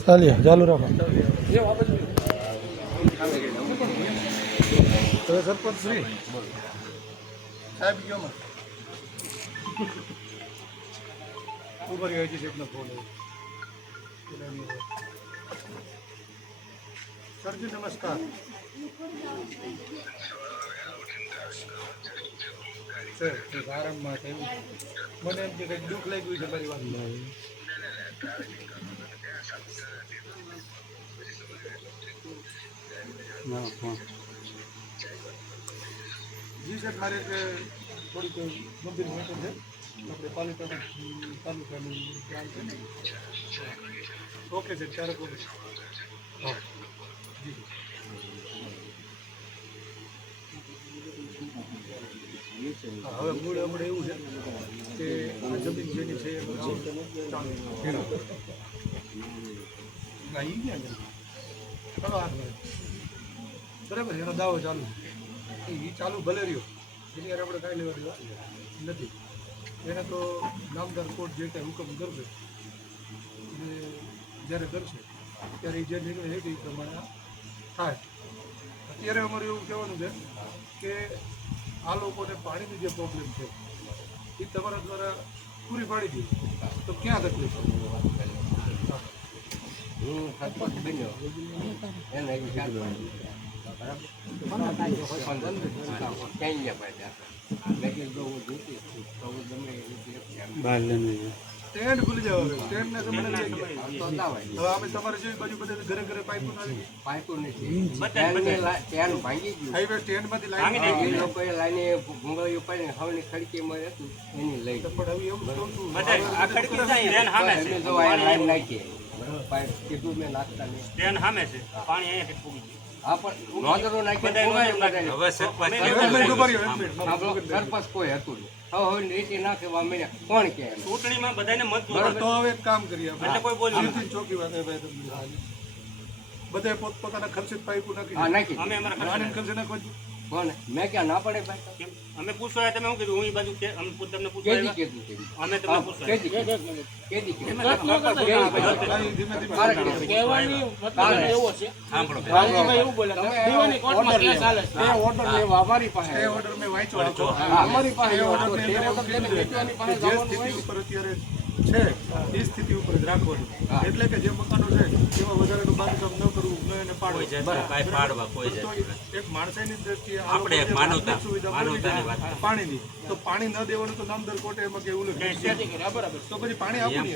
ચાલીએ ચાલુ રાખો સરપંચ શ્રી સાહેબ ગયો ઉપર ગઈ છે એકનો ફોન સરજી નમસ્કાર આરામમાં મને એમ કે કંઈક દુઃખ લાગ્યું છે મારી વાત જી સાહેબ મારે થોડીક ગંભીર મેટર છે આપણે તાલુકાનું પ્લાન છે ને ઓકે સાહેબ ચારક ઓકે હા જી હવે મૂળ હમણાં એવું છે કે આ જમીન જેની છે બરાબર એનો દાવો ચાલુ એ ચાલુ ભલે રહ્યો એની યાર આપણે કાંઈ લેવા દેવા નથી એને તો નામદાર કોર્ટ જે કાંઈ હુકમ કરશે અને જ્યારે કરશે ત્યારે એ જે નિર્ણય છે કે એ પ્રમાણે થાય અત્યારે અમારે એવું કહેવાનું છે કે આ લોકોને પાણીની જે પ્રોબ્લેમ છે એ તમારા દ્વારા પૂરી પાડી દઈએ તો ક્યાં તકલીફ સ્ટેન્ડ ભૂલી જાવ સ્ટેન્ડને તો મને લઈ ગયા હવે અમે તમારે જેવી બાજુ બધા ઘરે ઘરે પાઇપો નાખી પાઇપો નથી સ્ટેન્ડ ભાંગી ગયું હાઈવે સ્ટેન્ડમાંથી લાઈન લોકોએ લાઈને ભૂંગળીઓ પાડીને હવની ખડકીમાં હતું એની લઈ પણ હવે એવું કહું છું આ ખડકી જાય રેન સામે છે જો આ લાઈન નાખી પાઇપ કીધું મેં નાખતા નહીં સ્ટેન્ડ સામે છે પાણી અહીંયાથી પૂગી ગયું હા પણ નોંધરો નાખી હવે સરપંચ કોઈ હતું હવે નીતિ નાખવા મને કોણ કે ચૂંટણીમાં બધાને મત તો હવે એક કામ કરીએ એટલે કોઈ બોલ્યું ચોકી વાત ભાઈ બધા પોતપોતાના ખર્ચિત પાઇપો નાખી અમે અમારા ખર્ચે નાખવા કોણ મેં ક્યાં ના પડે ભાઈ અમે પૂછવા તમે શું કીધું હું એ બાજુ કે અમે તમને પૂછવા અમે તમને પૂછવા કેદી કહેવાની મતલબ એવો છે સાંભળો ભાઈ એવું બોલે દીવાની કોર્ટમાં કેસ ચાલે છે ઓર્ડર લેવા અમારી પાસે એ ઓર્ડર મે વાંચ્યો અમારી પાસે ઓર્ડર લઈને વેચવાની પાસે સ્થિતિ ઉપર અત્યારે છે એ સ્થિતિ ઉપર જ રાખવાનું એટલે કે જે મકાનો છે એમાં વધારેનું બાંધકામ ન કરવું ન એને પાડવું કાંઈ પાડવા કોઈ એક માણસાઈની દ્રષ્ટિએ આપણે એક માનવતાની વાત પાણીની તો પાણી ન દેવાનું તો નામદાર કોર્ટે એમાં કે એવું લખ્યું બરાબર તો પછી પાણી આપવું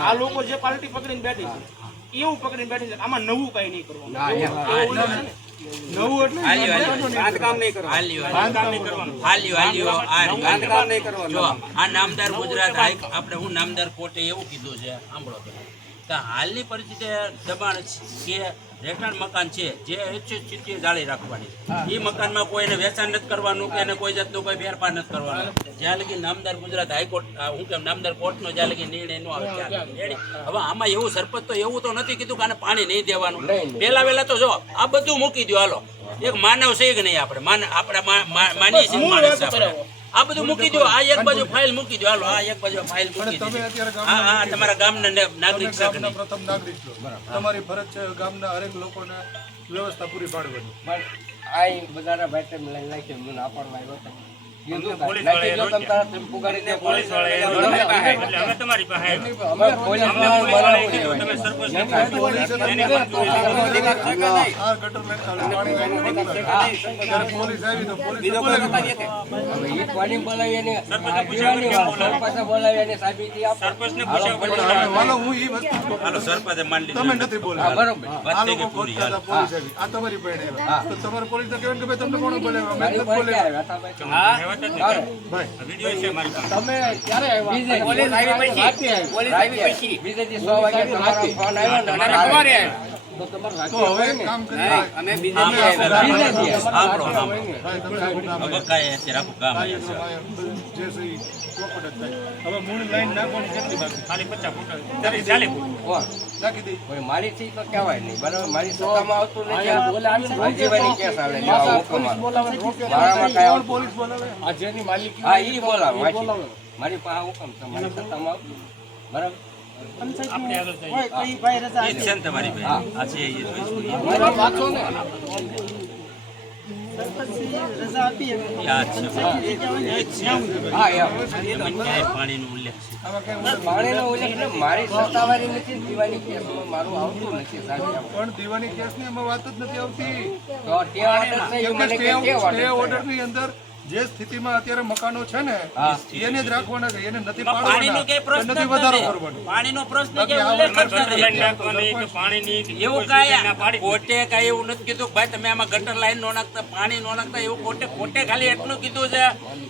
આ લોકો જે પાર્ટી પકડીને બેઠી છે એવું પકડીને બેઠી છે આમાં નવું કઈ નહીં કરવાનું નવું એટલે બાંધકામ નહીં કરવાનું આ નામદાર ગુજરાત આપણે હું નામદાર કોર્ટે એવું કીધું છે સાંભળો તો હાલની પરિસ્થિતિ દબાણ કે રહેઠાણ મકાન છે જે સ્થિતિ જાળી રાખવાની એ મકાનમાં કોઈને વેચાણ નથી કરવાનું કે એને કોઈ જાતનું કોઈ ફેરફાર નથી કરવાનો જ્યાં લગી નામદાર ગુજરાત હાઈકોર્ટ હું કેમ નામદાર કોર્ટનો જ્યાં લગી નિર્ણય ન આવે ત્યાં હવે આમાં એવું સરપંચ તો એવું તો નથી કીધું કે આને પાણી નહીં દેવાનું પહેલા વહેલા તો જો આ બધું મૂકી દો હાલો એક માનવ છે કે નહીં આપણે માનીએ છીએ માણસ આપણે આ બધું મૂકી દો આ એક બાજુ ફાઇલ મૂકી દો હાલો આ એક બાજુ ફાઇલ મૂકી દો હા તમારા ગામના નાગરિક છે પ્રથમ નાગરિક છો તમારી ફરજ છે ગામના હરેક લોકોને વ્યવસ્થા પૂરી પાડવાની આ બધાના ભાઈ લઈ નાખી મને આપણને આવ્યો તમે ક્યારે આવ્યા પોલીસ આવી પછી બીજે દી 100 વાગે તમારો ફોન આવ્યો ને અમારે તો તમાર તો હવે કામ કરી અમે બીજે દી સાંભળો હવે કાય છે રાખો કામ જે સહી ચોપડ થાય હવે મૂળ લાઈન નાખવાની કેટલી બાકી ખાલી 50 ફૂટ 40 ફૂટ નાખી દે કોઈ મારી થી તો કહેવાય નહીં બરાબર મારી સત્તામાં આવતું નથી બોલે આવી જીવાની કેસ આવે બોલાવે મારામાં કાય પોલીસ બોલાવે આ જેની માલિકી હા ઈ બોલાવે મારી પાસે હુકમ તમારી સત્તામાં બરાબર આપણે આગળ જઈએ. કોઈ ભાઈ રજા એ જ છે ને તમારી ભાઈ આ છે એ જ ભાઈ મારા પાછો ને સરપંચશ્રી રજા આપી હવે. યાદ છે પંચાયતની જગ્યા હોય ને, ત્યાં સુધી. હા એમ એમાં ક્યાંય પાણીનો ઉલ્લેખ છે પાણીનો ઉલ્લેખ એટલે મારી સત્તાવારી નથી દીવાની કેસમાં મારું આવતું નથી સાહેબ એમ. પણ દીવાની કેસની એમાં વાત જ નથી આવતી તો ત્યાં ઓર્ડર છે એ મને કે કે સ્ટે ઓર્ડર ઓર્ડરની અંદર જે સ્થિતિમાં અત્યારે મકાનો છે ને હા. એને જ રાખવાના છે એને નથી પાણીનો કઈ પ્રશ્ન નથી જ વધારો નથી. કરવાનો પાણીનો પ્રશ્ન કે ઉલ્લેખ જ નથી. એવું કાંઈ કોર્ટે કાંઈ એવું નથી કીધું કે ભાઈ તમે આમાં ગટર લાઈન નો નાખતા પાણી નો નાખતા એવું કોર્ટે ખાલી એટલું કીધું છે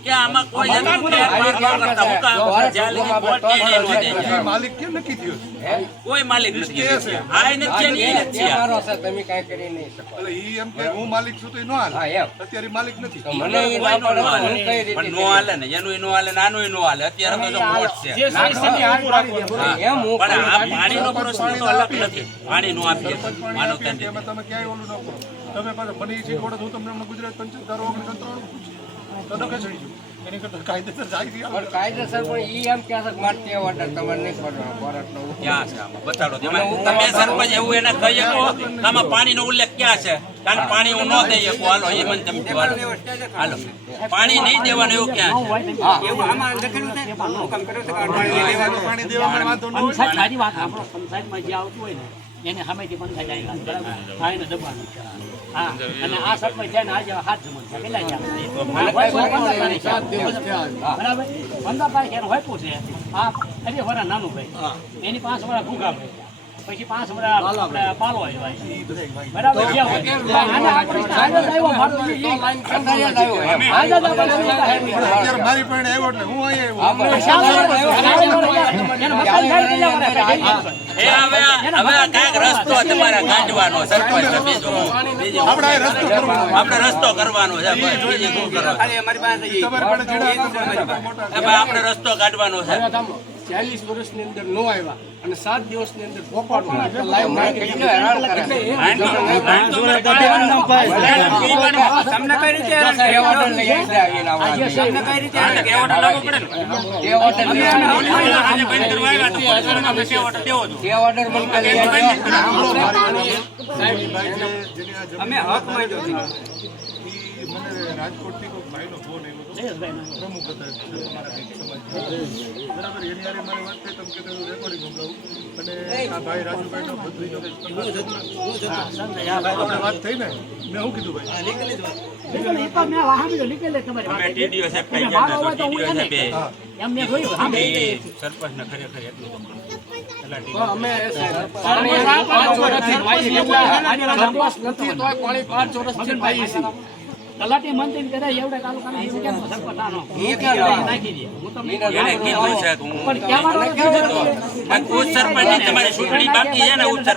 કે આમાં કોઈ જાતનું ફેરફાર ન કરતા. હું કામ? જ્યાં લગી કોર્ટ કહે ને એનો દે. એ માલિક કેમ નક્કી થયો છે કોઈ માલિક નથી આ એ નથી ને એ નથી તે આ. મારો છે તમે કાંઈ કરી નહીં શકો એટલે ઈ એમ કે હું માલિક છું તો એ નો હાલ હા એમ અત્યારે ઈ માલિક નથી તો મને એ ના પડે તો હું કઈ રીતે પણ નો હાલે ને એનું નો હાલે ને આનું નો હાલે અત્યારે તો મોટ છે જે સહી સહી હાથ પાડી દે. હા. એમ હું પણ આ પાણીનો પ્રશ્ન તો અલગ નથી પાણી નો આપીએ પાણી માનવતા આપીએ એમાં તમે ક્યાંય ઓલું ન કરો તમે પાછા બની શીખવાડો તો હું તમને હમણાં ગુજરાત પંચાયત ધારો 1993 તો ડખે ચડી છું એની કરતા કાયદેસર જાય છે પણ કાયદેસર પણ ઈ એમ કહે છે કે મારે તે ઓર્ડર તમારે નહીં કરવાનો કોર્ટનો ક્યાં છે આમાં બતાડો એમાં તમે સરપંચ એવું એને કહી શકો આમાં પાણીનો ઉલ્લેખ ક્યાં છે કારણ પાણી હું ન દઈ શકું હાલો એ મને તમે કહો હાલો હાલો પાણી નહીં દેવાનું એવું ક્યાં છે પાણી દેવામાં વાંધો ન હોય પંચાયત સારી વાત આપણો પંચાયતમાં જે આવતું હોય ને એને સામેથી પંચાયત આવી વાત, બરાબર? આ એને દબાણ છે. હા અને આ સરપંચ છે ને આજે હાથ જમણ છે કેટલા છે બરાબર 15 તારીખે એનું હોયપું છે આ અરે વરા નાનું ભાઈ એની 5 વરા ભૂગા ભાઈ પછી 5 વરા પાલો હોય ભાઈ બરાબર જે હોય આના આપણે આજે જ આવ્યો મારું ઈ આજે જ અત્યારે મારી પાસે આવ્યો એટલે હું અહીંયા એ હવે કાંઈક રસ્તો તમારા કાઢવાનો સરપંચ બીજો આપણે આ રસ્તો કરવાનો આપણે રસ્તો કરવાનો છે બસ બીજું શું કરવાનું તમારી પાસે જેડા મોટા હવે આપણે રસ્તો કાઢવાનો છે 40 વર્ષની અંદર નો આવ્યા અને 7 દિવસની અંદર પોપાડું એટલે લાઈવ કેટલો હેરાન કરે તમને કઈ રીતે તે ઓર્ડર લઈ આવી એના વાળા તમને કઈ રીતે તે ઓર્ડર લઈ તે ઓર્ડર મને કાલે લઈ અમે હક માંગ્યો છે ઈ મને રાજકોટથી કોઈ ભાઈનો ફોન આવ્યો હતો પ્રમુખ હતા અમારા કંઈક સમાજ બરાબર એની હારે મારી વાત થઈ તમે કીધું રેકોર્ડિંગ સંભળાવું અને આ ભાઈ રાજુભાઈનો ભત્રીજો આપણે વાત થઈ ને મેં શું કીધું ભાઈ અમે ટીડીઓ સાહેબ કઈ ગયા તો ટીડીઓ સાહેબે એ સરપંચને ખરેખર એટલું તો અમે પાણી 5 વર્ષથી નથી તો પાણી 5 વર્ષથી પાઈ છે તલાટી મંત્રી કરે એવડે તાલુકાના એવું કેમ સરપંચ આનો નાખી દે હું તમને એને કીધું છે કે હું પણ કહેવાનો આ ઉચ્ચ સરપંચની તમારી ચૂંટણી બાકી છે ને ઉચ્ચ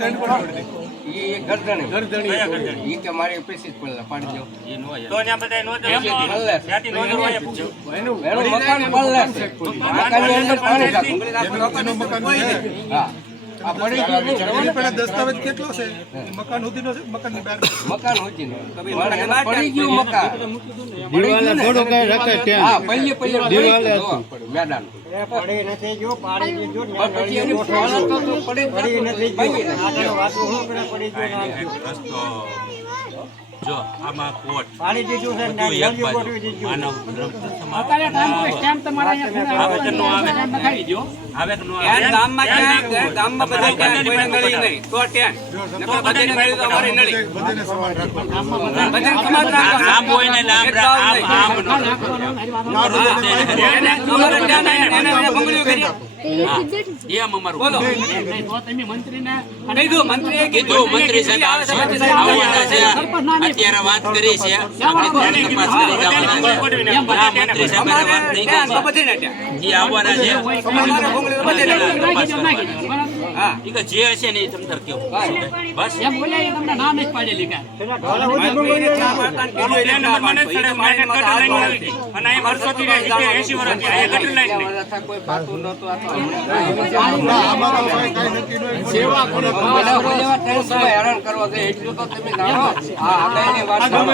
ઈ ગરદણી ઈ કે મારી પેસી જ પડલા પાડી દો એ નો હોય. એનું મકાન પડલે છે મકાનની અંદર પાણી રાખો એનું મકાન છે હા આ પડી ગયું નહીં. એની પહેલા દસ્તાવેજ કેટલો છે એ મકાન સુધીનો છે મકાનની બહાર મકાન હોતી ને પડી ગયું મકાન દિવાલે થોડું કઈ રખે હા પલ્લે દિવાલે મેદાન પડી નથી જો પાડી દીધું પણ પછી એની ફોન તો પડી નથી રસ્તો જો આમાં કોટ પાડી દીધું છે બધું એક બાજુ માનવ અત્યારે સ્ટેમ્પ તમારા અહીંયા આવે કે નો આવે નખાવી દો આવે કે નો આવે બધીને સમાન રાખો આમ હોય ને આમ એમ અમારું તો તમે મંત્રીને કીધું મંત્રી સાહેબ આવશે આવવાના છે અત્યારે વાત કરી છે આપણે તપાસ કરી જવાના છે આ મંત્રી સાહેબ વાત નહીં કરી એ આવવાના છે નાખી દો, નાખી દો, બરાબર? ઈ કે જે હશે ને એ તમ તાર કેવું બસ એમ બોલ્યા એ તમને નામ નથી પાડેલી કાંઈ. કોઈ પાતું નહોતું આ તો આમાં તો ભાઈ કાંઈ નક્કી ન હોય. સેવા કોને મને બોલેવા ત્રણ સમય હેરાન કરવા દે એટલું તો તમે જાણો. આ આગાહીની વાત જાણો.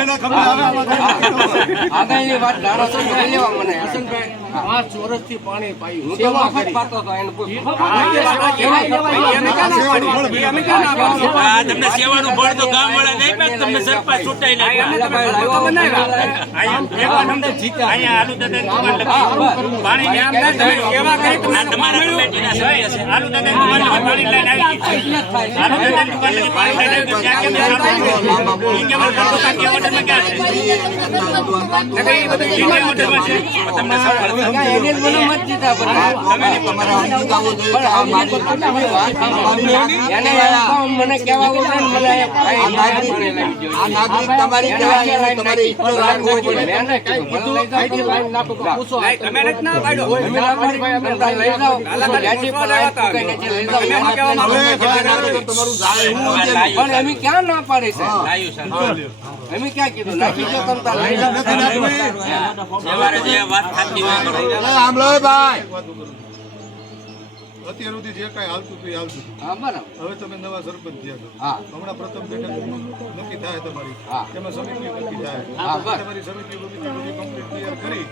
આગાહીની વાત જાણો તો જોઈ લેવા મને હસનભાઈ 5 વર્ષથી પાણી પાયું હું તો સેવા વખત કરી પાતો હતો એને પૂછ. આ તમને સેવાનું બળ તો ગામવાળા નહીં પાડે, તમને સરપંચ ચૂંટાઈ નાખ્યા. આ તમારા કમિટીના સભ્ય છે. તમને સફળ એને જ મને મત દીધા બધા. પણ આ મારી વાત સાંભળો. એને એમ મને કહેવા વગર મને આ નાગરિક તમારી કહેવાય તમારી ઈચ્છા રાખવો પડે. મેં ને કઈ કીધું આઈટી લાઈન નાખો તો પૂછો. તમે ના પાડ્યો. અમે ના પાડી તમે લઈ જાઓ. ગાડી પર આવ્યા કઈ નથી લઈ જાઓ. પણ અમે ક્યાં ના પાડી છે? લાયું સાહેબ. અમે ક્યાં કીધું નાખી દો તમે તાર લઈ જાઓ. સવારે જે વાત થતી હોય કરો. અત્યાર સુધી જે કાંઈ હાલતું હતું એ હાલતું હતું. હા બરાબર. હવે તમે નવા સરપંચ થયા છો. હા. હમણાં પ્રથમ બેઠક નક્કી થાય તમારી. હા. તેમાં સમિતિઓ નક્કી થાય. હા, બસ. તમારી સમિતિઓ બધી કમ્પ્લીટ ક્લિયર કરી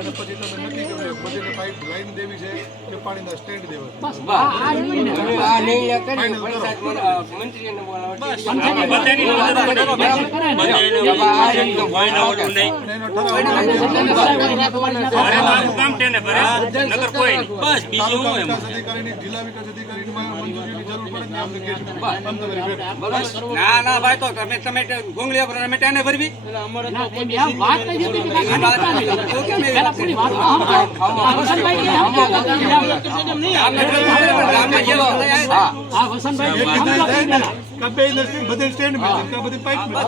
અને પછી તમે નક્કી કર્યું બધીને પાઇપ લાઈન દેવી છે કે પાણીના સ્ટેન્ડ દેવા છે. બસ આ નિર્ણય. અમે આ નિર્ણય કરી પંચાયત મંત્રીને બોલાવવા. કોઈને ઓલું નહીં. અને એનો ઠરાવ બસ બીજું હું એમ. વિકાસ અધિકારીની જિલ્લા વિકાસ અધિકારીની મંજૂરીની જરૂર પડે ને આપણે કહેશું. આમ તમારી ભેટ. ના ના ભાઈ તો તમે ગોંગલિયા પર અમે ટેને ભરવી ના, એમ વાત નથી થતી કે કાંઈ કરતા નહીં. પહેલા પૂરી વાત તો સાંભળો. આ વસંતભાઈ કે આ વસંતભાઈ કે સમજો કે પેલા. કાં બે સ્ટેન્ડ બધે સ્ટેન્ડ માં કાં બધી પાઇપ માં.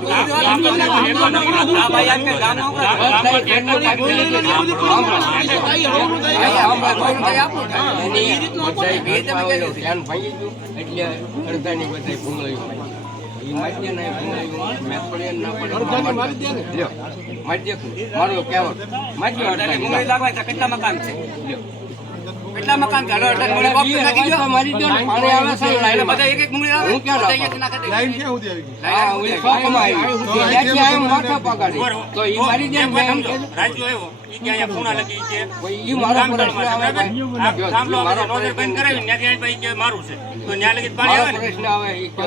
ધ્યાન ભાંગી ગયું એટલે અડધાની બધા ભૂંગળ્યું. ઈ માધ્ય ના ભૂંગળ્યું મેં થોડી ના પડે માધ્ય મારું કહેવાનું માધ્ય અડધાની કેટલા મકાન છે લ્યો. કેટલા મકાન છે નાખી દો મારી દો ને પાણી આવે છે લાઈને બધા એક એક મુંગળી આવે હું ક્યાં બધા રાખું? એક નાખી દે લાઈન ક્યાં સુધી આવી ગઈ? હા, ઓલી શોખમાં આવી. ત્યાંથી આયો માથા પગાડી. તો ઈ મારી દે ને મેં એમ કીધું. રાજ્યો આવ્યો ઈ કે અહીંયા પૂણા લગી છે કોઈ ઈ મારો પ્રશ્ન આવે ભાઈ. થાંભલો મારો નોંધણી બંધ કરાવી ત્યાંથી ભાઈ કે મારું છે તો ત્યાં લગી પાણી મારો આવે ને પ્રશ્ન આવે ઈ કહો.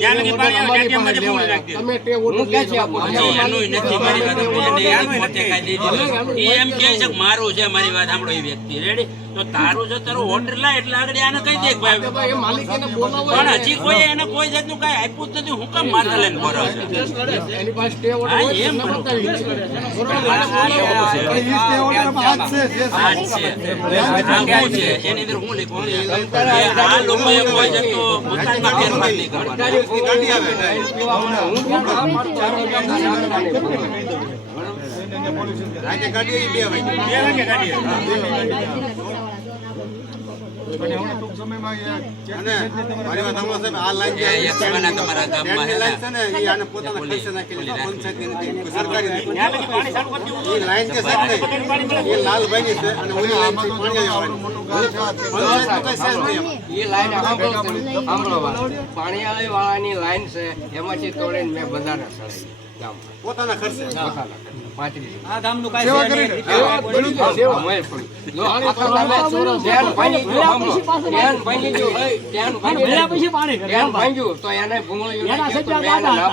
ત્યાં લગી પાણી આવે ત્યાં મજે પૂરી નાખી દે તમે તે હું ક્યાંથી આપું? હજી એનુંય નથી મારી વાત સાંભળો. એને એક મોટે કાઢી દીધું. એ એમ કહે છે કે મારું છે મારી વાત સાંભળો એ વ્યક્તિ રેડી તો તારું જો તારું ઓર્ડર લાય એટલે આગળ આને કહી દે કે ભાઈ માલિકીને બોલાવો પણ હજી કોઈ એને કોઈ જાતનું કાંઈ આપ્યું જ નથી. હું કામ માથે લઈને ભરો છો? એની પાસે સ્ટે ઓર્ડર હા, હોય એમ તો પણ. બતાવી દે. પણ ઈ સ્ટે ઓર્ડરમાં આ જ છે જે આ જ છે. આ શું છે? એની અંદર હું લખ્યું છે કે આ લોકોએ કોઈ જાતનું પોતાના ફેરફાર નહીં કરવાનો. ટૂંક સમયમાં એક જમાના તમારા ગામમાં હે ને, ઈ લાઈન સાંભળો વાત. પાણીયાળી વાળાની લાઈન છે એમાંથી તોડીને મેં બધાને સડાવી ગામમાં. પોતાના ખર્ચે 35. આ ગામનું સેવા કરીને મેળા પછી પાણી કરે. એમ ભાઈ. એના સજા દાદા.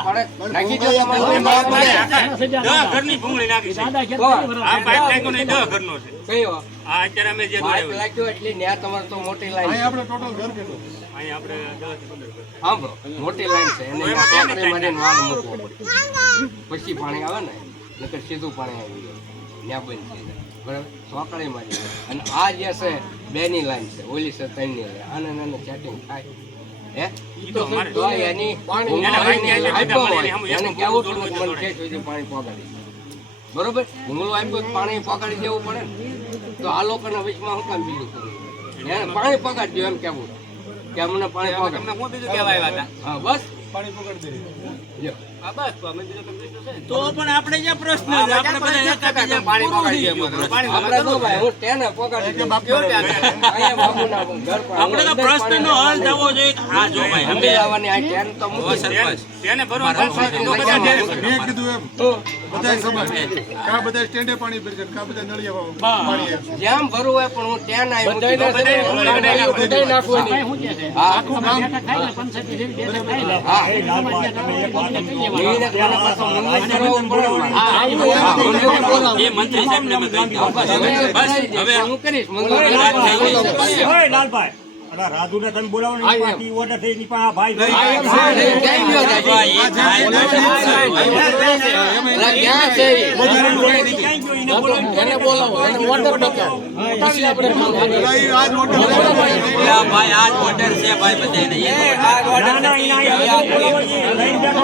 ઘરની ભૂંગળી નાખી છે દાદા ખેતર આ પાઇપ નાખ્યો નહીં 10 ઘરનો છે કયો આ અત્યારે અમે જે દોડાવ્યો લાગ્યો એટલે ન્યા તમારે તો મોટી લાઈન અહીં આપણે ટોટલ ઘર કેટલું? અહીંયા આપણે 10 થી 15 ઘર સાંભળો મોટી લાઈન છે એને ટોકરી મારીને વાળ મૂકવો પડે પછી પાણી આવે ને નકર સીધું પાણી આવી જાય ન્યા બંધ થઈ જાય બરાબર સોકડી મારી અને આ જે છે બેની લાઈન છે ઓલી છે ત્રણની લાઈન આને નાને સેટિંગ થાય હે તો એની પાણી આપ્યો હોય એને કેવું પડે કે મને ખેંચ સુધી પાણી પહોંચાડી બરોબર ભૂંગળું આપ્યું તો પાણી પહોંચાડી દેવું પડે ને તો આ લોકોના વચમાં શું કામ બીજું કરવું એને પાણી પહોંચાડી દો એમ કેવું કે અમને પાણી પકડ. હું બીજું કહેવા આવ્યા હતા હા બસ પાણી પકડી દે. લ્યો. હા બસ તો અમે બીજો કંઈ પ્રશ્ન છે ને? તો પણ આપણે જે પ્રશ્ન છે, આપણે બધા એકાબીજા પાણી પૂરું પકડી થઈ દે ગયું. પાણી આપણે તો ભાઈ હું તેને પકડી દઉં. અહીંયા બાપુના ઘર પર આપણે તો પ્રશ્નનો હલ થવો જોઈએ કે હા જો ભાઈ અમે અમે આવવાની આ ટેન તો હવે મૂકી દે. સરપંચ તેને ભરવા મારા પડશે. તો પછી તેને ભરવા. મેં કીધું એમ બધાય સમાજ કા બધા સ્ટેન્ડે પાણી ભરી છે કા બધા નળિયા પાણી આવે. જેમ ભરવું હોય પણ હું ત્યાં ના મૂકી દઉં. ભાઈ શું કહે છે? હા. આખું ગામ બેઠા ખાઈ લે, પંચાયતી જેવી બેઠા ખાઈ લે. હા. સમાજના તમે કોઈને કહીએ વાળો. એને કોને પાછો મનવી કરવું પડે ને. એ મંત્રી સાહેબને અમે કહી દઉં. બસ હવે હું કરીશ વાત થઈ ગઈ છે. ઓય લાલભાઈ અલા રાજુને તમે બોલાવો ને પાર્ટી ઓર્ડર થઈ ની પા ભાઈ ક્યાં ગયો હવે દાદી? એ થાય ને ક્યાં છે ઈ? એને બોલાવો એને ઓર્ડર બતાવો ભાઈ આજ મોટો પેલા ભાઈ આ જ ઓર્ડર છે ભાઈ બધાને. એ ના ના ઇના બોલાવો લઈને બેઠો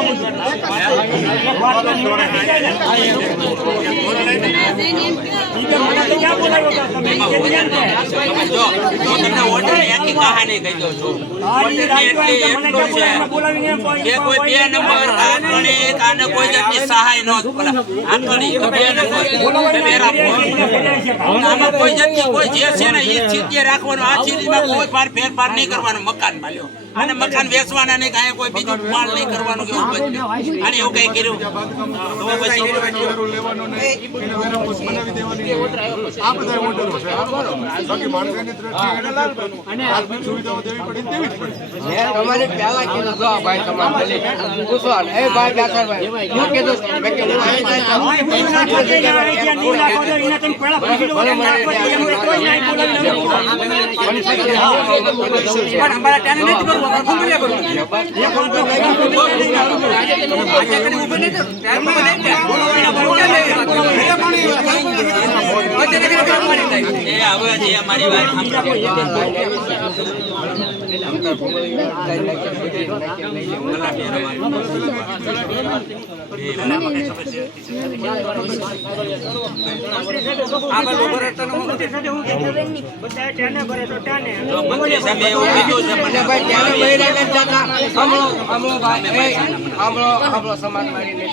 મને તો ક્યાં બોલાવ્યો હતા તમે એમાં order જો તમને ઓર્ડર આખી કહાની કહી દઉં છું. ઓર્ડર એટલે એટલું છે કે કોઈ બે નંબર આંકણી આને કોઈ જાતની સહાય ન આંકણી તો બે નંબર તમે રાખો. આમાં કોઈ જાતની કોઈ જે છે ને એ સ્થિતિ રાખવાનું. આ સ્થિતિમાં કોઈ ફેરફાર નહીં કરવાનો. મકાન માલ્યો અને મકાન વેચવાના નહીં, કાંઈ કોઈ બીજું માલ નહીં કરવાનું કે એવું બધું. અને એવું કઈ કર્યું તો પછી વેરો લેવાનો નહીં એને વેરા બનાવી દેવાની નહીં. આ બધા ઓર્ડરો છે બાકી માણસોની દ્રષ્ટિએ અને આર્થિક સુવિધાઓ દેવી પડે તેવી જ પડે. મેં તમારે પહેલા કીધું જો આ ભાઈ તમારે ભલે પૂછો ને, એ ભાઈ દાસરભાઈ હું કીધું મેં કે હું આવી જાય એ હવે જે અમારી વાત જો મંત્રી સાહેબે એવું કીધું છે મને ભાઈ ત્યારે મહિલા ને જતા હમણો ભાઈ હમણો સમાન મારી ને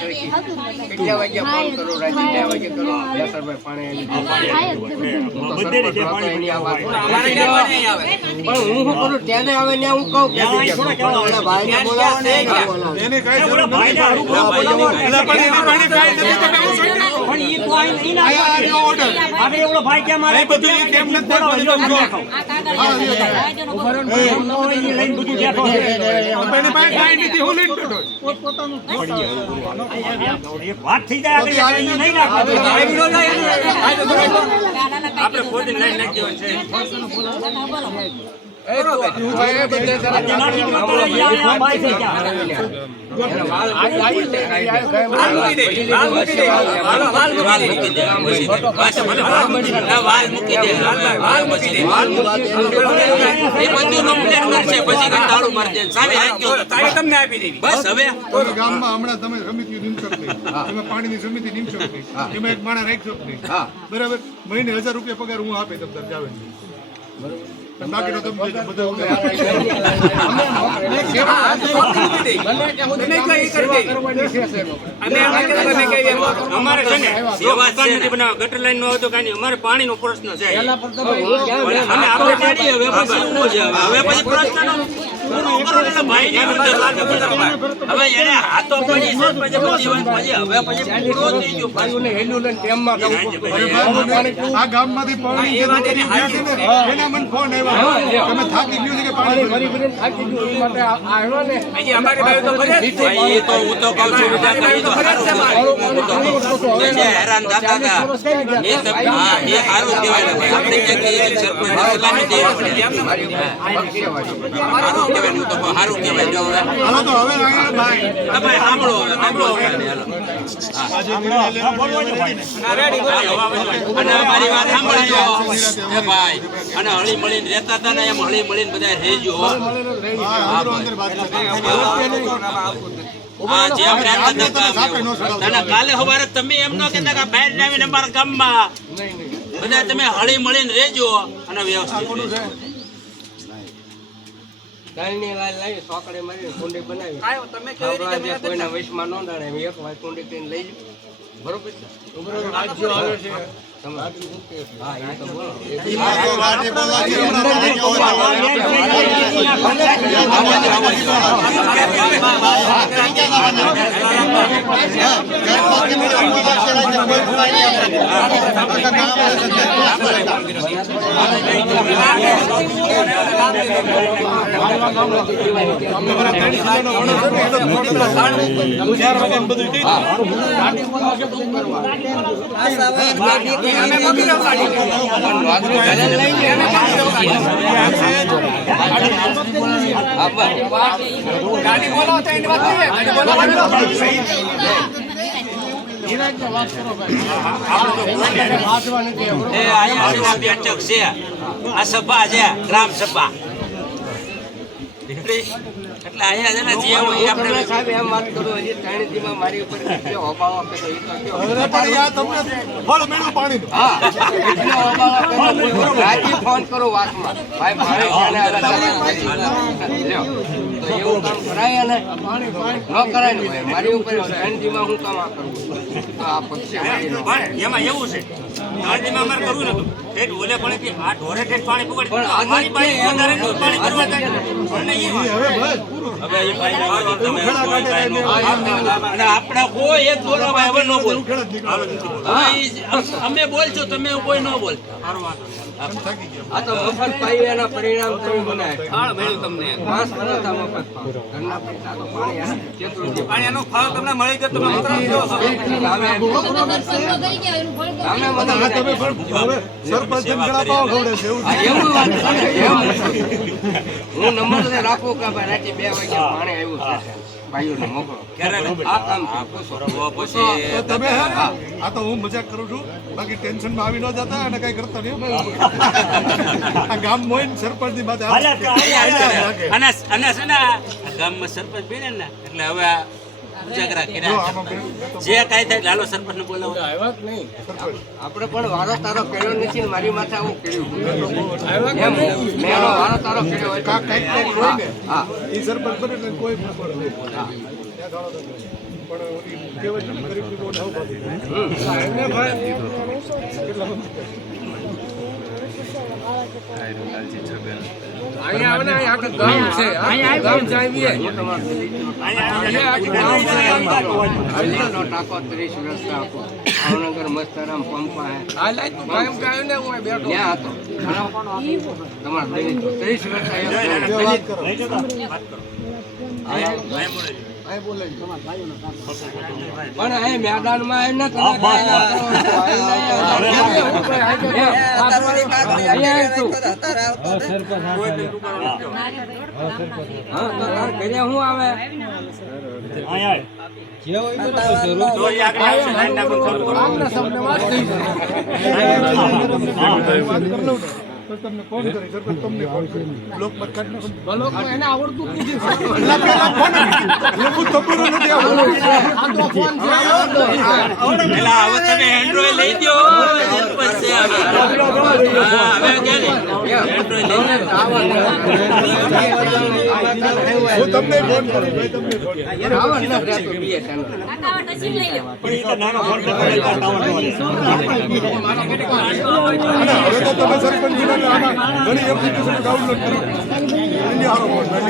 કેટલા વાગ્યા ફોન કરો રાતે 2 વાગે કરો દાસરભાઈ પાણી એની આ વાત પણ હું શું કરું તેને આવે ને હું કહું કે ભાઈ ને બોલાવો ને એની કઈ જરૂર નથી. ભાઈ કેમ મારે બધું એ કેમ નથી થતું? લઈને બધું બેઠો છે એની પાસે કાંઈ નથી, હું લઈને બેઠો છું. એક વાત થઈ જાય આપણે નહીં રાખવાનું આપણે ખોટી લાઈન નાખી દેવાની છે. ભાઈ થઈ ગયા વાલ મૂકી દે પછી વાલ મૂકી દે એ બધું કમ્પ્લેન કરશે પછી કંટાળું મારી દે સામે હાંક્યો તાળી તમને આપી દેવી. બસ હવે કોઈ ગામમાં હમણાં તમે સમિતિઓ નિમશો જ નહીં. તમે પાણીની સમિતિ નિમશો જ નહીં. એમાં એક માણસ રાખશો જ નહીં. બરાબર મહિને 1000 રૂપિયા પગાર હું આપે તમને જાવે નહીં. બાકીનો તમે દેજો, બધું અમારે છે ને જો મકાન નથી બનાવવા, ગટર લાઈન નો હતો કાંઈ નહીં. અમારે પાણીનો પ્રશ્ન છે. અમે આપણે હવે પછી શું છે હવે પછી પ્રશ્નનો પૂરું કરો એટલે ભાઈને અંદર લાગે બધા. હવે એને હાથો પડી છે પછી બધી વાત પછી હવે પછી પૂરો થઈ ગયો ભાઈઓને હેલ્યું લઈને ટેમમાં જવું પડે. આ ગામમાંથી પાણી જે લોકો નીકળ્યા છે ને, એના મને ફોન આવ્યો તમે થાકી ગયું છે કે પાણી ભરી ભરીને થાકી ગયું એ માટે આવ્યો ને હજી અમારી બાજુ તો ભરે જ છે. ભાઈ એ તો હું તો કહું છું બધા કરી તો સારું જે હેરાન થતા હતા એ તો હા એ સારું કહેવાય ને ભાઈ. આપણે જે કહીએ છીએ સરપંચ સલામી દેવી પડે સારું કહેવાય ને, હું તો કહું સારું કહેવાય. જો હવે હાલો તો હવે અહીંયા ભાઈ તમે સાંભળો હવે હાલો. અને અમારી વાત સાંભળજો એ ભાઈ. અને હળી મળીને રહેતા હતા ને એમ હળી મળીને બધા રહેજો. અંદર વાત કરી. હા જે આપણે રહેતા હતા અને કાલે સવારે તમે એમ ન કહેતા કે બહાર આવીને અમારા ગામમાં બધા તમે હળી મળીને રહેજો અને વ્યવસ્થિત રહેજો. તળની લાલ લાવી સોકડે મારીને કુંડી બનાવી આપણા જે કોઈના વશમાં ન ડાળે એમ એક વાર કુંડી કરીને લઈ લો. બરોબર છે? રાજ્યો આવે છે હા એ તો બોલો. ગાડી બોલાવો તો એની વાત કરીએ. ગાડી બોલાવવાની એ અહીંયા બેઠક છે આ સભા છે ગ્રામ સભા એટલે અહીંયા છે ને જે હોય એ આપણે સાહેબ એમ વાત કરું હજી ત્રણેયમાં મારી ઉપર કેટલો હોબાળો કર્યો એ તો કયો. હવે પણ યાર તમને ફળ મળ્યું પાણીનું. હા કેટલો હોબાળો કર્યો. રાજી ફોન કરો વાતમાં ભાઈ પાણી ક્યાંને લ્યો. તો એવું કામ કરાય ને ન કરાય ને ભાઈ મારી ઉપર ત્રણેયમાં હું કામ આ કરું તો આ પક્ષી મારીનો. પણ એમાં એવું છે ગાડીમાં અમારે કરવું નતું ઠેઠ ઓલે પણ કે આ ઢોરે ઠેઠ પાણી પકડી પણ આ અમારી પાસે વધારે તો પાણી કરવા જાય અને એ વાત. હવે બસ હવે એ ભાઈ વાળો તમે કોઈ કાંઈ ન બોલો. અને આપણે કોઈ એક બોલો ભાઈ હવે ન બોલ અમે બોલજો તમે કોઈ ન બોલ આ તો મફત પાઈ એના પરિણામ તમે બનાવે ફાળ મળ્યું તમને 5 વર્ષ આ મફત ફાળ. ઘરના પૈસા તો પાણી આ કેટલું છે પાણી એનો ફાળ તમને મળી ગયો તમે ઉતરાવ દો છો. સામે મને આ તમે પણ હવે સરપંચ ઘણા પાવ ખવડે છે એવું આ એવું વાત છે એમ નથી. હું નંબર તો રાખું કે ભાઈ રાતે 2 વાગે પાણી આવ્યું છે ભાઈઓને મોકલો આ કામ છે પૂછો. પછી તો તમે હે ને, આ તો હું મજાક કરું છું બાકી ટેન્શનમાં આવી ન જતા અને કઈ કરતા નહીં. આ ગામ મોઈન સરપંચની વાત અને અને છે ને આ ગામમાં સરપંચ બને ને એટલે હવે આ ઉજાગરા કર્યા જે કાંઈ થાય લાલો સરપંચ ને બોલાવો આપણે પણ વારો તારો કર્યો નથી ને મારી માથે આવું કર્યું એમ મેં વારો તારો કર્યો હોય તો કંઈક હોય ને હા એ સરપંચ બને એટલે કોઈ પણ નહીં. પણ ઓલી કહેવાય છે ને ગરીબની રોડ આવું બાકી. એને ભાઈ કેટલા અહીંયા આવે ને અહીંયા આખું ગામ છે. આખું ગામ જામીએ. નો ટાંકો 30 વર્ષ આપો ભાવનગર મસ્તરામ પંપા હે આ લાઈટ નું કાયમ કાયું ને હું અહીં બેઠો. ત્યાં હતો તમારા 30 વર્ષ વાત કરો પણ અહીં મેદાનમાં એમ ના તમે હું આવે તો એ આગળ આવશે લાઈન નાખો ખરું કરો. આમના સામને વાત થઈ જાય. વાત કરી લઉં ને તો તમને ફોન કરી સરપંચ તમને ફોન કરી લોકમત કાઢ નાખો. ભલો એને આવડતું જ નથી. પેલા ફોન લોકો તબરો નથી આવડતું. આ તો ફોન છે આવડતો. પેલા હવે તમે એન્ડ્રોઈડ લઈ દો સરપંચ છે હવે હા હવે ક્યારે એન્ડ્રોઈડ લઈ હું તમને ફોન કરું ભાઈ તમને ફોન કરું. અને હવે તો તમે સરપંચ જીવન આમાં ઘણી એપ્લિકેશન ડાઉનલોડ કરો એની હારો ફોન મેં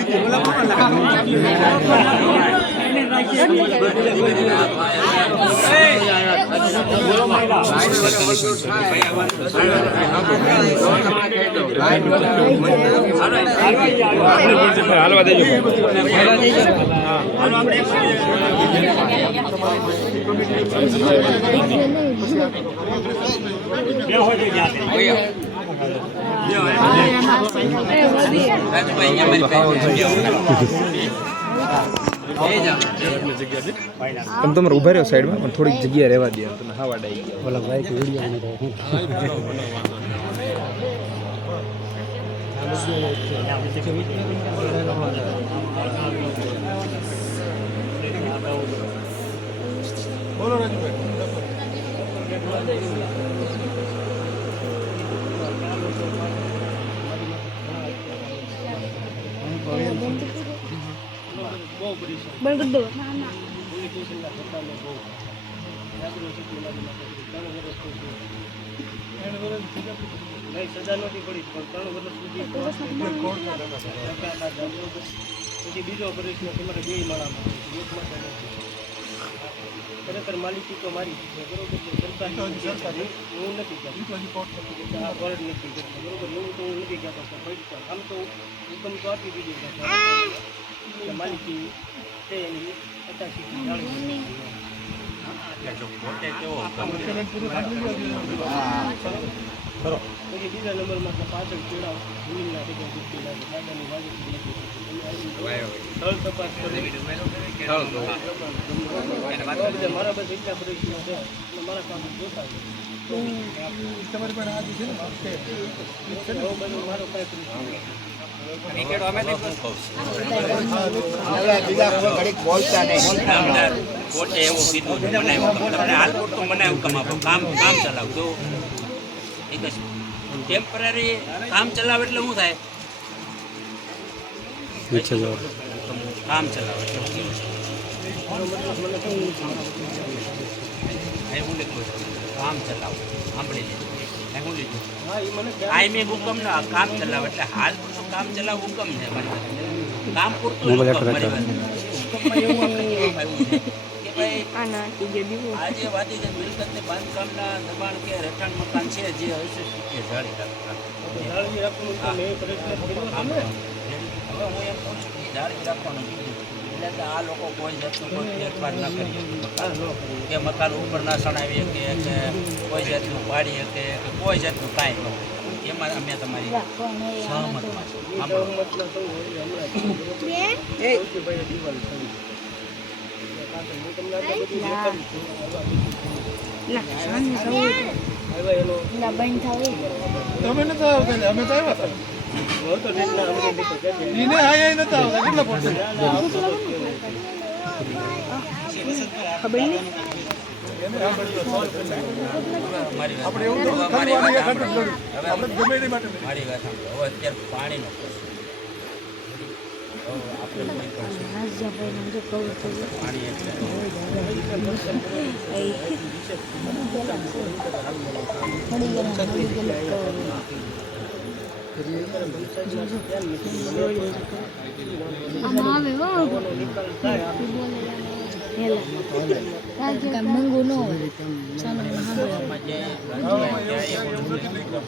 તમે તમારે ઉભા રહ્યો સાઈડમાં પણ થોડીક જગ્યા રહેવા દે તમે હવા ડાઈ ગયા ઓલા ભાઈ બોલો રાજુભાઈ. બહુ પરિશ્રમ બંધ કરી દો. પોલીસ સ્ટેશનના ધક્કાને બહુ જાગૃત સિટીમાં 3 વર્ષ સુધી નહીં સજા નહોતી પડી પણ 3 વર્ષ સુધી પછી બીજો પ્રશ્ન તમારે 2 માળામાં એક માટે ખરેખર માલિકી તો મારી છે બરોબર છે સરકાર હું નથી કહેતો આ વર્ડ નથી કરતો બરોબર એવું તો હું નથી કહેતો પણ આમ તો હુકમ તો આપી દીધો કે માલિકી છે એની 85 જાળવી જો પોતે કેવો હુકમ છે. પછી બીજા નંબરમાં પાછળ ચેડાવ જમીનના ઠેકા દુખી લાગે દાદાની વાજેથી સ્થળ તપાસ કરી મારા બસ એટલા પ્રશ્નો છે એટલે મારા કામ જોતા તમારી પણ આ જે છે ને બધું મારો કાંઈ પ્રશ્ન નામદાર પોતે એવું કીધું છે, મને હુકમ તમને હાલ પૂરતું મને હુકમ આપો કામ ચલાવજો. એક જ ટેમ્પરરી કામ ચલાવે એટલે શું થાય? કામ ચલાવે એટલે એવું લીધું કામ ચલાવો સાંભળી લીધું શું લીધું આ મેં હુકમ ના કામ ચલાવે એટલે હાલ પૂરતું કામ ચલાવ હુકમ છે મારી પાસે. કામ પૂરતું જ હુકમ મારી પાસે. હુકમમાં એવું આપણે કહેવામાં આવ્યું છે કે ભાઈ આજે વાદી જે મિલકતને બાંધકામના દબાણ કે રહેઠાણ મકાન છે જે હશે તે જાળી રાખવા. જાળવી રાખવાનું કામ એ પ્રશ્ન કર્યો કામ હવે હું એમ કહું છું કે જાળી રાખવાનું કીધું એટલે કે આ લોકો કોઈ જાતનું કોઈ ફેરફાર ન કરીએ કે મકાન ઉપર ના સણાવીએ કે કોઈ જાતનું પાડીએ કે કોઈ જાતનું કાંઈ ન હોય. એમાં અમે તમારી સહમતમાં છીએ. સાંભળો. મતલબ શું હોય હમણાં સૌથી ભાઈ દિવાલ થઈ હું તમને આ બધું દેખાડું છું આવ્યા એનો તમે નતા આવતા ને અમે તો આવ્યા હતા હું તો રીતના અમને દીકરો છે એને આયા નતા આવતા કેટલા પડશે ખબર નહીં. મારી વાત આપણે એવું તો મારી વાત ખાલી સાંભળો. આપણે ગમે એની માટે નહીં. મારી વાત સાંભળો. હવે અત્યારે પાણીનો પ્રશ્ન. હવે આપણે કોઈ કરશું પાણી એટલે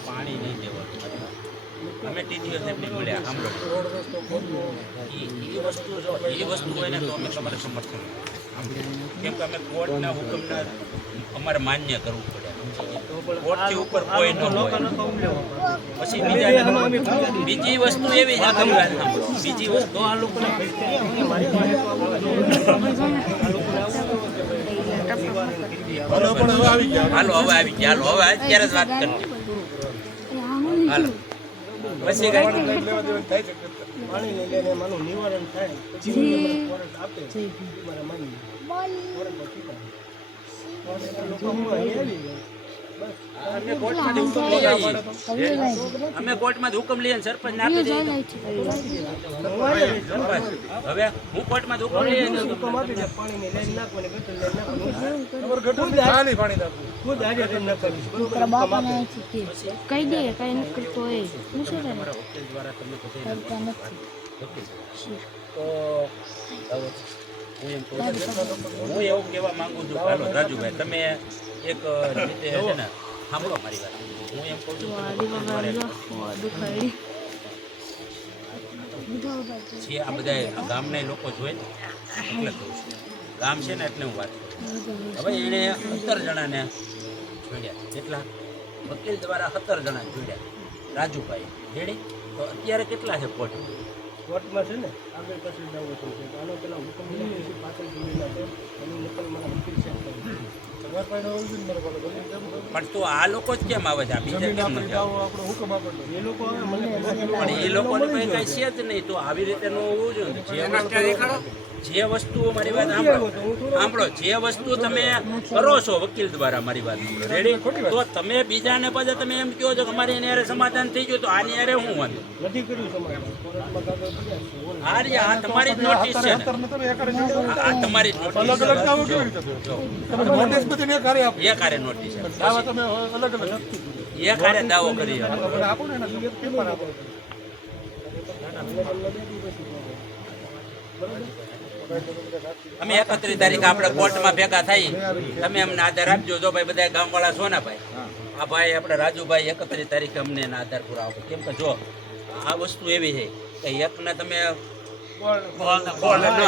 પાણી નહીં દેવાનું. અમે ટીચર એમને મળ્યા સાંભળો એ વસ્તુ જો એ વસ્તુ હોય ને તો અમે તમારે સમર્થન કેમ કે અમે કોર્ટના હુકમના અમારે માન્ય કરવું પડે. કોર્ટથી ઉપર કોઈ ન હોય. પછી બીજી વસ્તુ એવી છે તમે વાત સાંભળો. બીજી વસ્તુ આ લોકોને હાલો પણ હવે આવી ગયા હાલો હવે આવી ગયા. હાલો હવે અત્યારે જ વાત કરી. હાલો પછી લેવા દેવા થાય છે પાણી લઈ લઈને માનું નિવારણ થાય પછી ફોરેસ્ટ આપે મારા માની ફોરેસ્ટ પછી લોકો હું અહીં આવી જાય અમે કોર્ટમાં હુકમ લઈએ ને સરપંચ ને આપી દઈએ. હવે હું કોર્ટમાં હુકમ લઈએ ને પાણીની લાઈન નાખવાની ગટર લાઈન નાખવાની તમારે ગટર ખાલી પાણી નાખવું ખુદ આજે લઈને નાખવાની કઈ દે કઈ નથી કરતો એ શું છે અમારા વકીલ દ્વારા તમને પછી તો હું એમ કહું છું હું એવું કહેવા માંગુ છું હાલો રાજુભાઈ તમે એક રીતે છે ને સાંભળો મારી વાત. હું એમ કહું છું જે આ બધા ગામના લોકો જોઈ ને એટલે કહું છું ગામ છે ને એટલે હું વાત કરું. હવે એણે 17 જણાને જોડ્યા. કેટલા વકીલ દ્વારા 17 જણા જોડ્યા રાજુભાઈ રેડી. તો અત્યારે કેટલા છે કોર્ટમાં? કોર્ટમાં છે ને આગળ પાછળ જવું છે આનો પેલા હુકમ પછી પાછળ જોયેલા છે એનું નકલ મારા વકીલ છે સરકાર પાસે હોવું જોઈએ ને મારા પાસે. પણ તો આ લોકો જ કેમ આવે છે? આ બીજા કેમ નથી આવતા? આપણો હુકમ આપણને એ લોકો મને પણ એ લોકોને કંઈ છે જ નહીં. તો આવી રીતે ન હોવું જોઈએ ને. જે જે વસ્તુ મારી વાત સાંભળો જે વસ્તુ તમે કરો છો વકીલ દ્વારા મારી વાત રેડી તો તમે બીજાને પછી તમે એમ કહો છો કે અમારી એની હારે સમાધાન થઈ ગયું તો આની હારે હું વાંધો આ તમારી જ નોટિસ છે ને આ તમારી જ નોટિસ એક હારે નોટિસ એક હારે દાવો કરી અમે 31 તારીખે આપણે કોર્ટમાં ભેગા થઈ તમે અમને આધાર આપજો જો ભાઈ બધા ગામવાળા છો ને ભાઈ આ ભાઈ આપણે રાજુભાઈ 31 તારીખે અમને એના આધાર પૂરા આપો કેમ કે જો આ વસ્તુ એવી છે કે એકને તમે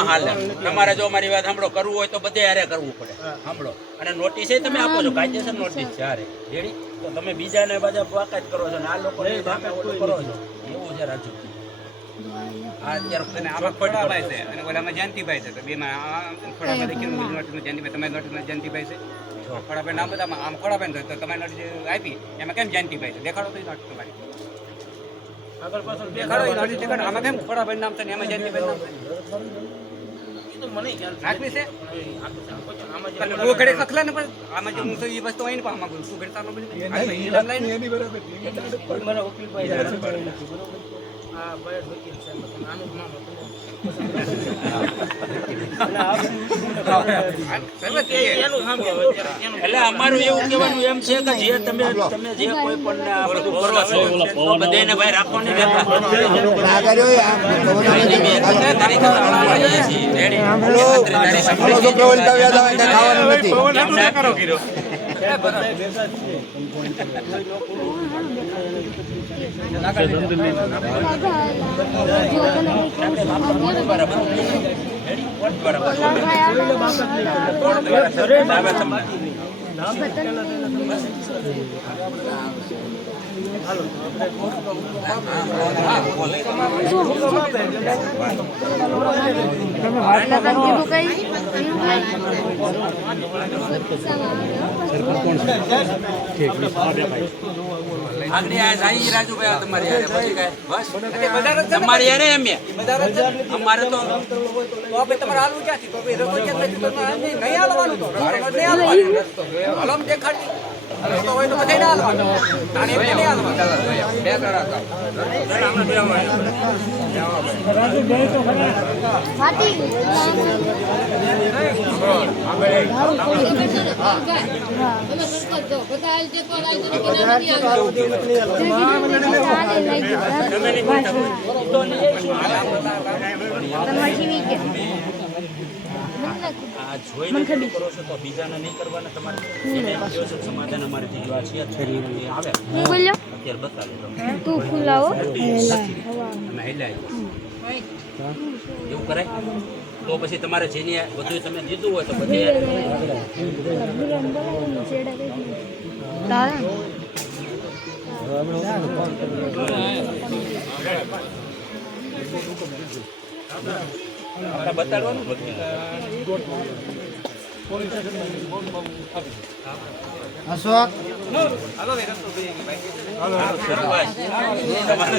હાલે તમારે જો મારી વાત સાંભળો કરવું હોય તો બધે હારે કરવું પડે સાંભળો અને નોટિસ તમે આપો છો કાયદેસર નોટિસ છે હારે રેડી તો તમે બીજાને બધા બાકાત કરો છો ને આ લોકો કરો છો એવું છે રાજુ આમાં ખોડાભાઈ છે અને ઓલામાં જયંતિભાઈ છે તો બેમાં ખોડાભાઈ દેખ્યું નોટિસમાં જયંતિભાઈ તમારી નોટિસમાં જયંતિભાઈ છે ખોડાભાઈ નામ બધા આમ ખોડાભાઈ તો તમારી નોટિસ આપી એમાં કેમ જયંતિભાઈ છે દેખાડો તો નોટિસ તમારી દેખાડો એ નોટિસ દેખાડો આમાં કેમ ખોડાભાઈ નામ છે ને એમાં જયંતિભાઈ નામ રાખવી છે હું ઘડે ખખલા ને પણ આમાં જો હું તો એ વસ્તુ આવીને પણ આમાં તું ઘડતા એટલે અમારું એવું કહેવાનું એમ છે કે જે તમે જે કોઈ પણ બધું કરો છો બધાને ભાઈ રાખો ને રાજુભાઈ તમારી યારે એમ અમારે તો તમારે હાલવું ક્યાંથી નહીં હાલવાનું તો હલમ દેખાડી હોય તો બધે ના હાલવાનું આ જોઈને તમે કરો છો તો બીજાને નહીં કરવાના તમારે એને એમ કહો છો સમાધાન અમારે થઈ ગયું છે આવે અત્યારે બતાવી દો તું ખુલાવો તમે હેલાય એવું કરાય તો પછી તમારે જેની બધું તમે દીધું હોય તો બધી આપણે બતાડવાનું બધું અશોક તમારે